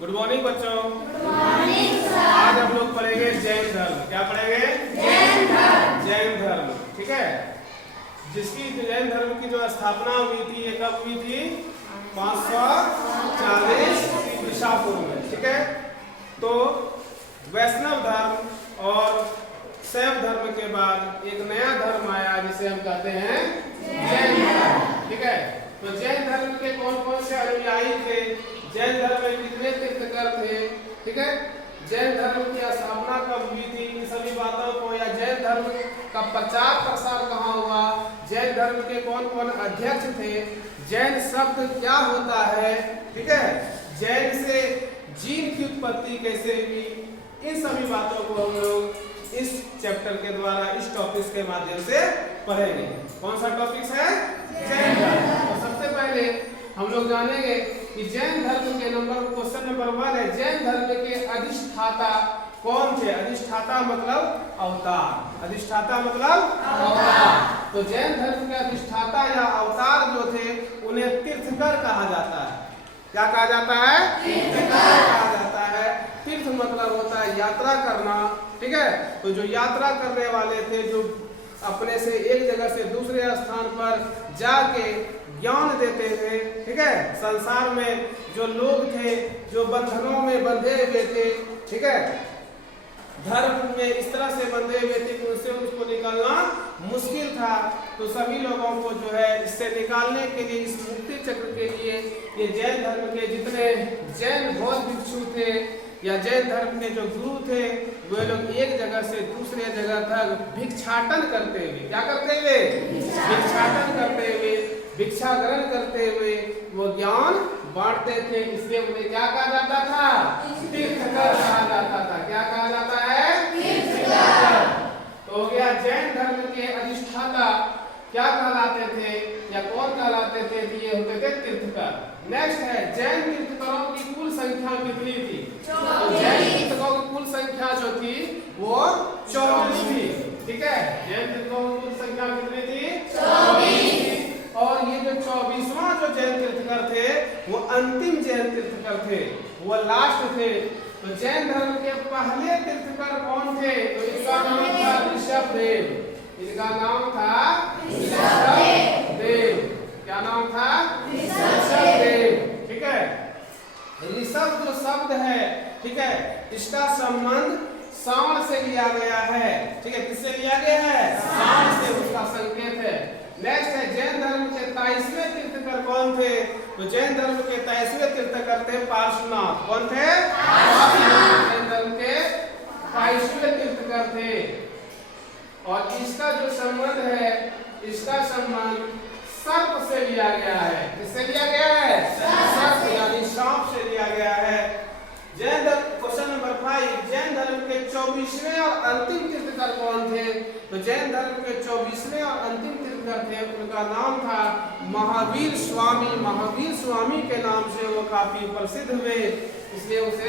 Good morning बच्चों। Good morning sir. आज हम लोग पढ़ेंगे जैन धर्म। क्या पढ़ेंगे? जैन धर्म। जैन धर्म, ठीक है। जिसकी जैन धर्म की जो स्थापना हुई थी ये कब हुई थी? 540 ईसा पूर्व में, ठीक है। तो वैष्णव धर्म और शैव धर्म के बाद एक नया धर्म आया जिसे हम कहते हैं जैन धर्म, ठीक है। तो जैन धर्म के कौन कौन से अनुयायी थे, जैन धर्म में कितने तीर्थंकर थे, ठीक है। जैन धर्म की स्थापना कब हुई थी, इन सभी बातों को, या जैन धर्म का प्रचार प्रसार कहाँ हुआ, जैन धर्म के कौन कौन अध्यक्ष थे, जैन शब्द क्या होता है, ठीक है। जैन से जीन की उत्पत्ति कैसे हुई, इन सभी बातों को हम लोग इस चैप्टर के द्वारा, इस टॉपिक के माध्यम से पढ़ेंगे। कौन सा टॉपिक है? जैन धर्म। तो सबसे पहले हम लोग जानेंगे कि जैन धर्म के क्वेश्चन नंबर 1 है, जैन धर्म के अधिष्ठाता कौन थे? अधिष्ठाता मतलब अवतार। अधिष्ठाता मतलब अवतार। तो जैन धर्म के अधिष्ठाता या अवतार जो थे उन्हें तीर्थंकर कहा जाता है। क्या कहा जाता है? तीर्थंकर कहा जाता है। तीर्थ मतलब होता है यात्रा करना, ठीक है। तो जो यात्रा करने वाले थे, जो अपने से एक जगह से दूसरे स्थान पर जाके ज्ञान देते थे, ठीक है। संसार में जो लोग थे जो बंधनों में बंधे हुए थे, ठीक है, धर्म में इस तरह से बंधे हुए थे कि उनसे उसको निकालना मुश्किल था। तो सभी लोगों को जो है इससे निकालने के लिए, इस मुक्ति चक्र के लिए, ये जैन धर्म के जितने जैन बौद्ध भिक्षु थे या जैन धर्म के जो गुरु थे, वे लोग एक जगह से दूसरे जगह तक भिक्षाटन करते हुए, क्या करते हुए? भिक्षाटन करते हुए, भिक्षा ग्रहण करते हुए वो ज्ञान बांटते थे। इसलिए उन्हें क्या कहा जाता था? तीर्थंकर कहा जाता था। क्या कहा जाता है? तीर्थंकर। तो हो गया जैन धर्म के अधिष्ठाता क्या कहलाते थे या कौन कहलाते थे? ये होते थे तीर्थंकर। नेक्स्ट है जैन तीर्थंकरों की कुल संख्या कितनी थी? तो जैन तीर्थंकरों की कुल संख्या जो थी वो 24 थी, ठीक है। जैन तीर्थंकरों की कुल संख्या कितनी थी? 24। और ये जो 24वां जो जैन तीर्थंकर थे वो अंतिम जैन तीर्थंकर थे, वो लास्ट थे। तो जैन धर्म के पहले तीर्थंकर कौन थे? तो इनका नाम था ऋषभदेव। इनका नाम था ऋषभदेव। क्या नाम था? ऋषभदेव, ठीक है। ऋषभ जो शब्द है, ठीक है, इसका संबंध सांड से लिया गया है, ठीक है। किससे लिया गया है? सांड से, उसका संकेत है। नेक्स्ट है जैन धर्म के 23वें तीर्थंकर कौन थे? तो जैन धर्म के 23वें तीर्थंकर थे पार्श्वनाथ। कौन थे? पार्श्वनाथ। जैन धर्म के 22वें तीर्थंकर थे। और इसका जो संबंध है, इसका संबंध सर्प से लिया गया है। किससे लिया गया है? सर्प यानी सांप से लिया गया है। जैन धर्म क्वेश्चन नंबर 5, जैन धर्म के 24वें और अंतिम तीर्थंकर कौन थे? तो जैन धर्म के 24वें और अंतिम तीर्थंकर थे, उनका नाम था महावीर स्वामी। महावीर स्वामी के नाम से वो काफी प्रसिद्ध हुए, इसलिए उसे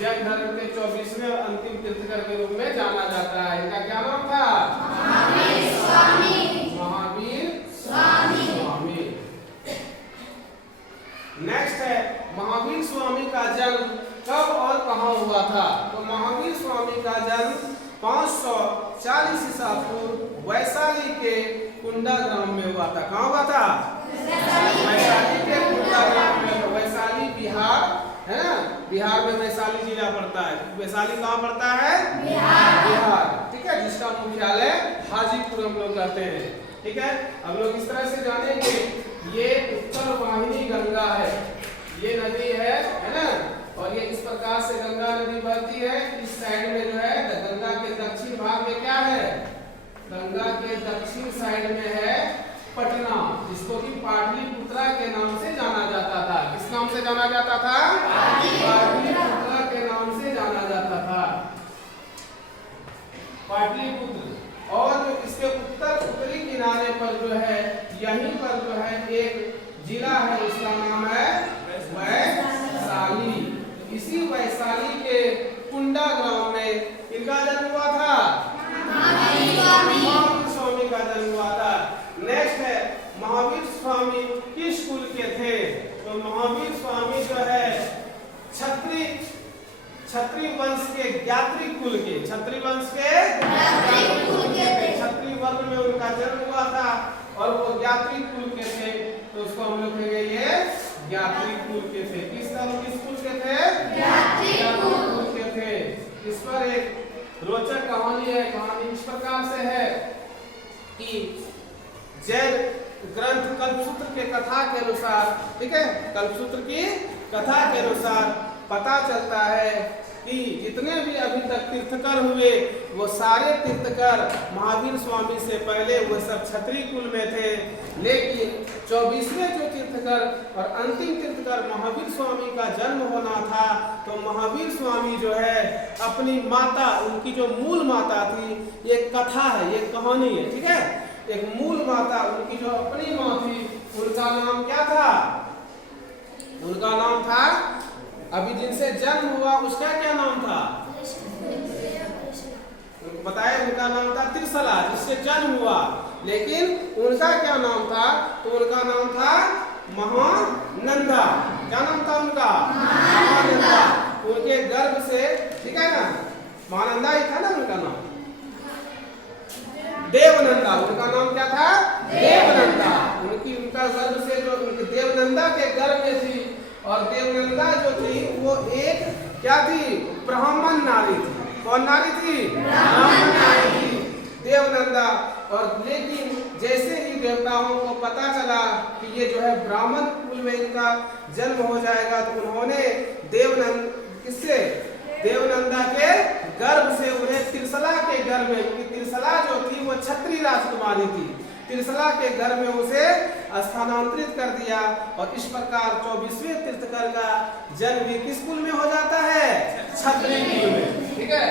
जैन धर्म के 24वें और अंतिम तीर्थंकर के रूप में जाना जाता है। इनका क्या नाम था? महावीर स्वामी। महावीर स्वामी। नेक्स्ट है महावीर स्वामी का जन्म कब और कहाँ हुआ था? तो महावीर स्वामी का जन्म 540 ईसा पूर्व वैशाली के कुंडा ग्राम में हुआ था। कहाँ हुआ था? वैशाली के कुंडा ग्राम में। वैशाली बिहार है ना, बिहार में वैशाली जिला पड़ता है। वैशाली कहाँ पड़ता है? बिहार, ठीक है, जिसका मुख्यालय हाजीपुर हम लोग कहते हैं, ठीक है। हम लोग इस तरह से जानेंगे, ये उत्तर वाहिनी गंगा है, ये नदी है ना, और ये इस प्रकार से गंगा नदी बहती है। इस साइड में जो है गंगा के दक्षिण भाग में क्या है? गंगा के दक्षिण साइड में है पटना, जिसको कि पाटलिपुत्रा के नाम से जाना जाता था। किस नाम से जाना जाता था? पाटलिपुत्रा के नाम से जाना जाता था, पाटलिपुत्र। और जो इसके उत्तरी किनारे पर जो है, यहीं पर जो है एक जिला है, उसका नाम है वैशाली। इसी वैशाली के कुंडा ग्राम में इनका जन्म हुआ था, महावीर स्वामी का जन्म हुआ था। नेक्स्ट है महावीर स्वामी किस कुल के थे? तो महावीर स्वामी जो है क्षत्रिय ज्ञात्री कुल के, क्षत्रिय वंश के क्षत्रिय वर्ण में उनका जन्म हुआ था और वो ज्ञात्री कुल के थे, तो उसको हम लोग कहेंगे ये ज्ञात्री कुल के थे। किस कुल के थे? ज्ञात्री कुल के थे। इस पर एक रोचक कहानी है। कहानी इस प्रकार से है कि जैन ग्रंथ कल्पसूत्र के कथा के अनुसार, ठीक है, कल्पसूत्र की कथा के अनुसार पता चलता है कि जितने भी अभी तक तीर्थकर हुए वो सारे तीर्थकर महावीर स्वामी से पहले वो सब क्षत्रिय कुल में थे, लेकिन 24वें जो तीर्थकर और अंतिम तीर्थकर महावीर स्वामी का जन्म होना था, तो महावीर स्वामी जो है अपनी माता, उनकी जो मूल माता थी, ये कथा है, ये कहानी है, ठीक है, एक मूल माता, उनकी जो अपनी माँ थी, उनका नाम क्या था? उनका नाम था, अभी जिनसे जन्म हुआ उसका क्या नाम था? बताया, उनका नाम था त्रिशला, जिससे जन्म हुआ, लेकिन उनका क्या नाम था? तो उनका नाम था महानंदा। क्या नाम था उनका? महानंदा। उनके गर्भ से, ठीक है ना, महानंदा ही था ना उनका नाम। देवनंदा, उनका नाम क्या था? देवनंदा। उनका गर्भ से जो उनके देवनंदा के गर्भ में थी, और देवनंदा जो थी वो एक क्या थी? ब्राह्मण नारी थी। कौन नारी थी? ब्राह्मण नारी थी देवनंदा। और लेकिन जैसे ही देवताओं को पता चला कि ये जो है ब्राह्मण कुल में इनका जन्म हो जाएगा, तो उन्होंने किससे? देवनंदा के गर्भ से उन्हें त्रिशला के गर्भ में, क्योंकि त्रिशला जो थी वो क्षत्रिय राजकुमारी थी, त्रिशला के घर में उसे स्थानांतरित कर दिया, और इस प्रकार 24वें तीर्थकर का जन्म भी किस कुल में हो जाता है? क्षत्रिय कुल में, ठीक है।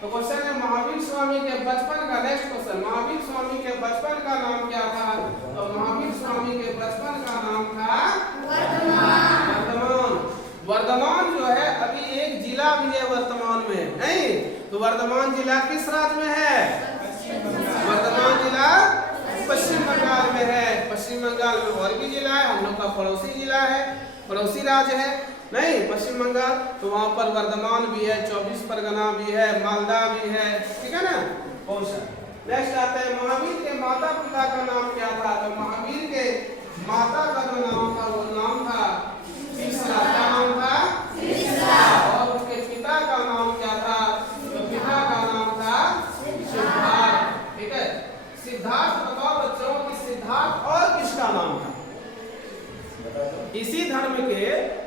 तो क्वेश्चन है महावीर स्वामी के बचपन का, नेक्स्ट क्वेश्चन, महावीर स्वामी के बचपन का नाम क्या था? तो महावीर स्वामी के बचपन का नाम था वर्धमान। वर्धमान जो है अभी एक जिला भी है वर्तमान में, नहीं? तो वर्धमान जिला किस राज्य में है? वर्धमान जिला पश्चिम बंगाल में है। पश्चिम बंगाल में और भी जिला है, हम लोग का पड़ोसी जिला है, पड़ोसी राज्य है, नहीं पश्चिम बंगाल, तो वहाँ पर वर्धमान भी है, 24 परगना भी है, मालदा भी है, ठीक है ना। नेक्स्ट आता है महावीर के माता पिता का नाम क्या था? तो महावीर के माता का जो नाम था वो नाम था तीसरा। क्या नाम था? तीसरा। और उसके पिता का नाम क्या था? तो पिता का नाम था सिद्धार्थ, ठीक है। सिद्धार्थ, बताओ बच्चों कि सिद्धार्थ और किसका नाम था? इसी धर्म के,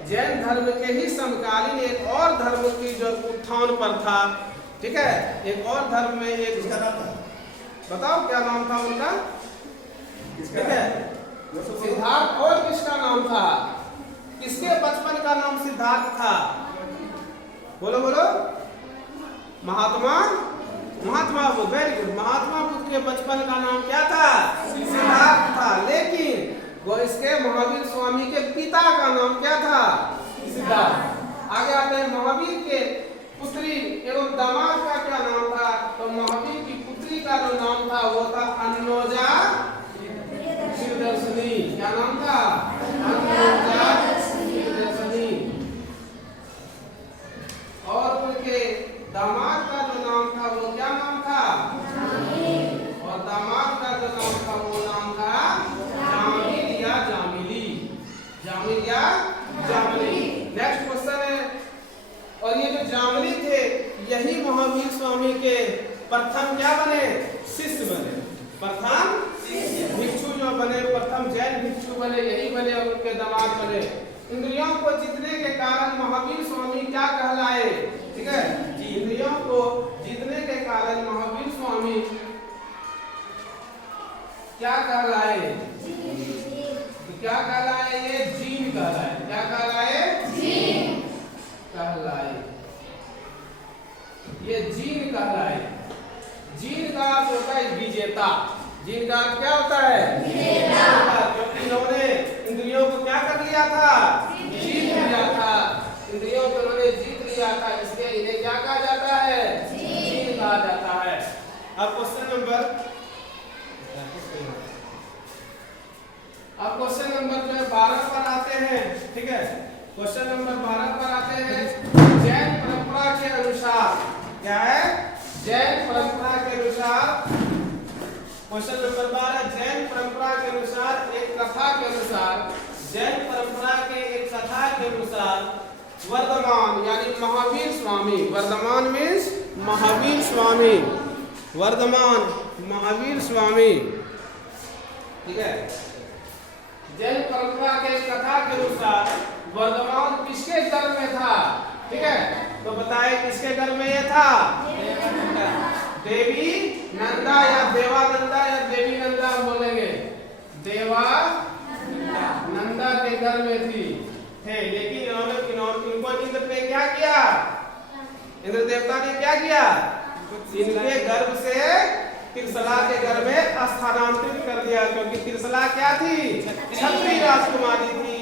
जैन धर्म के ही समकालीन एक और धर्म की जो उत्थान पर था, ठीक है, एक और धर्म में एक, बताओ क्या नाम था उनका? ठीक है, सिद्धार्थ और किसका नाम था? किसके बचपन का नाम सिद्धार्थ था? बोलो बोलो। Mahatma Buddha, very good. महात्मा बुद्ध के बचपन का नाम क्या था? सिद्धार्थ था। लेकिन वो इसके महावीर स्वामी के पिता का नाम क्या था? सिद्धार्थ। आगे आते हैं महावीर के पुत्री एवं दामाद का क्या नाम था? तो महावीर की पुत्री का जो नाम था वो था अन्नोजा शिवदर्शनी। क्या नाम था? अन्नोजा शिवदर्शनी। और उनके दामाद का जो नाम था वो क्या नाम था? और दामाद का जो नाम था वो नाम था जामिल या जामिली। जामिल या जामिली। नेक्स्ट क्वेश्चन है, और ये जो जामिली थे यही महावीर स्वामी के प्रथम क्या बने? शिष्य बने। प्रथम भिक्षु जो बने, प्रथम जैन भिक्षु बने, यही बने, और उनके दामाद बने। इंद्रियों को जीतने के कारण महावीर स्वामी क्या कहलाए? ठीक है, इंद्रियों को जीतने के कारण महावीर स्वामी क्या कहलाए? क्या कहलाए? ये जीन कहलाए। क्या कहलाए? जीन कहलाए। ये जीन कहलाए। जीन का अर्थ होता है विजेता। जीन का अर्थ क्या होता है? विजेता। क्योंकि इन्होंने इंद्रियों को क्या कर लिया था? जीत लिया था। इंद्रियों को इन्होंने जीत लिया था, इसलिए इन्हें क्या कहा जाता है? जीन कहा जाता है। अब क्वेश्चन नंबर, अब क्वेश्चन नंबर 12 पर आते हैं, ठीक है। क्वेश्चन नंबर 12 पर आते हैं। जैन परंपरा के अनुसार क्या है? जैन परंपरा के अनुसार, क्वेश्चन नंबर 12, जैन परंपरा के अनुसार, एक कथा के अनुसार, जैन परंपरा के एक कथा के अनुसार वर्धमान यानी महावीर स्वामी, वर्धमान मीन्स महावीर स्वामी, वर्धमान महावीर स्वामी, ठीक है। जैन परंपरा के कथा के अनुसार वर्धमान किसके घर में था? ठीक है, तो बताए किसके घर में ये था? देवी नंदा या देवानंदा या देवी नंदा हम बोलेंगे, देवा नंदा के घर में थी थे। लेकिन इनको इंद्र ने क्या किया? इंद्र देवता ने क्या किया? इनके गर्भ से तिरसला के घर में स्थानांतरित कर दिया, क्योंकि तिरसला क्या थी? क्षत्रिय राजकुमारी थी,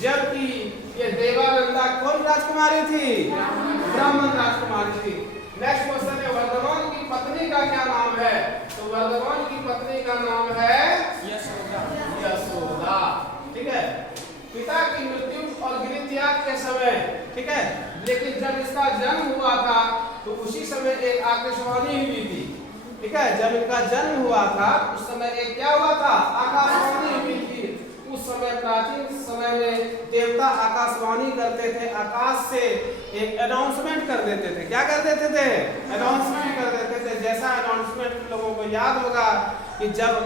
जबकि ये देवानंदा कौन राजकुमारी थी? ब्राह्मण राजकुमारी थी। नेक्स्ट क्वेश्चन है, वर्धमान की पत्नी का क्या नाम है? तो वर्धमान की पत्नी का नाम है यशोदा, ठीक है। पिता की मृत्यु और गृह त्याग के समय, ठीक है, लेकिन जब इसका जन्म हुआ था तो उसी समय एक आकाशवाणी हुई थी, ठीक है। जब इनका जन्म हुआ था उस समय एक क्या हुआ था? आकाशवाणी हुई थी। उस समय प्राचीन समय में देवता आकाशवाणी करते थे, आकाश से एक अनाउंसमेंट कर देते थे। क्या कर देते थे? अनाउंसमेंट कर देते थे। जैसा अनाउंसमेंट लोगों को याद होगा कि जब